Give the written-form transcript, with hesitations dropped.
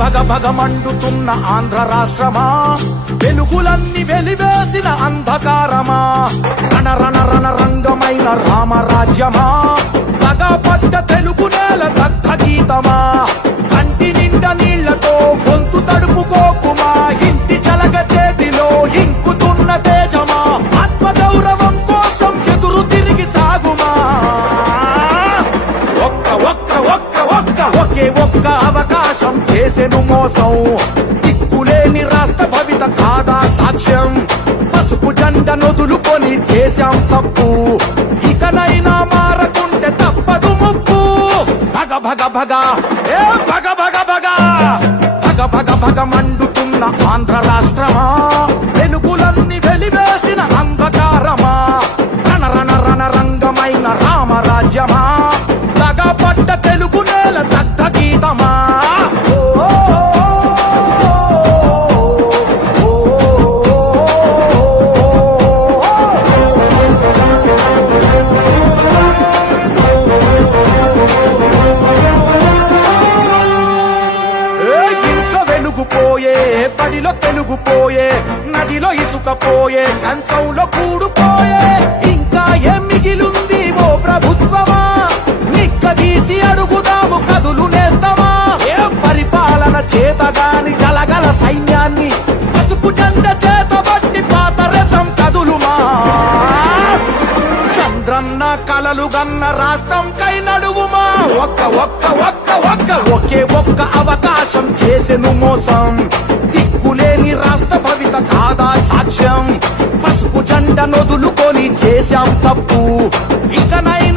భగ భగ మండుతున్న ఆంధ్ర రాష్ట్రమా, వెలుగులన్నీ వెలివేసిన అంధకారమా, రణ రణ రణ రంగమైన రామరాజ్యమా, పగపడ్డ తెలుగు నేల దగ్ధ గీతమా, కంటి నిండా నీళ్లతో గొంతు తడుపుకోకుమా, ఇంటి చలగ చేతిలో ఇంకుతున్న తేజమా, ఆత్మగౌరవం కోసం ఎదురు తిరిగి సాగుమా, ఒకే ఒక్క అవకాశం చేసెను మోసం, దిక్కులేని రాష్ట్ర భవిత కాదా సాక్ష్యం, పసుపు జెండ నొదులుకొని చేశాం తప్పు, ఇకనైనా మారకుంటే తప్పదు ముప్పు. భగ భగ భగ ఏ భగ భగ భగ భగ భగ భగ మండుతున్న ఆంధ్ర రాష్ట్రమా, వెలుగులన్నీ వెలివేసిన అంధకారమా, రణ రణ రణ రంగమైన రామరాజ్యమా, పగపడ్డ తెలుగు నేల దగ్ధ గీతమా. ఇంట్లో వెలుగుపోయే, బడిలో తెలుగుపోయే, నదిలో ఇసుకపోయే, కంచంలో కూడుపోయే, ఇంకా ఏం మిగిలుంది ఓ ప్రభుత్వమా, నిక్కదీసి అడుగుదాము కదులు నేస్తామా, ఏ పరిపాలన చేతగాని జలగల సైన్యాన్ని పసుపు జెండ చేతబట్టి పాత రథం కదులుమా, చంద్రన్న కలలు గన్న రాష్ట్రం కై నడువుమా, ఒక్క ఒక్క ఒక్క ఒక్క ఒకే ఒక్క అవకాశం చేసెను మోసం, దిక్కులేని రాష్ట్ర భవిత కాదా సాక్ష్యం, పసుపు జెండ నొదులుకొని చేశాం తప్పు, ఇకనైనా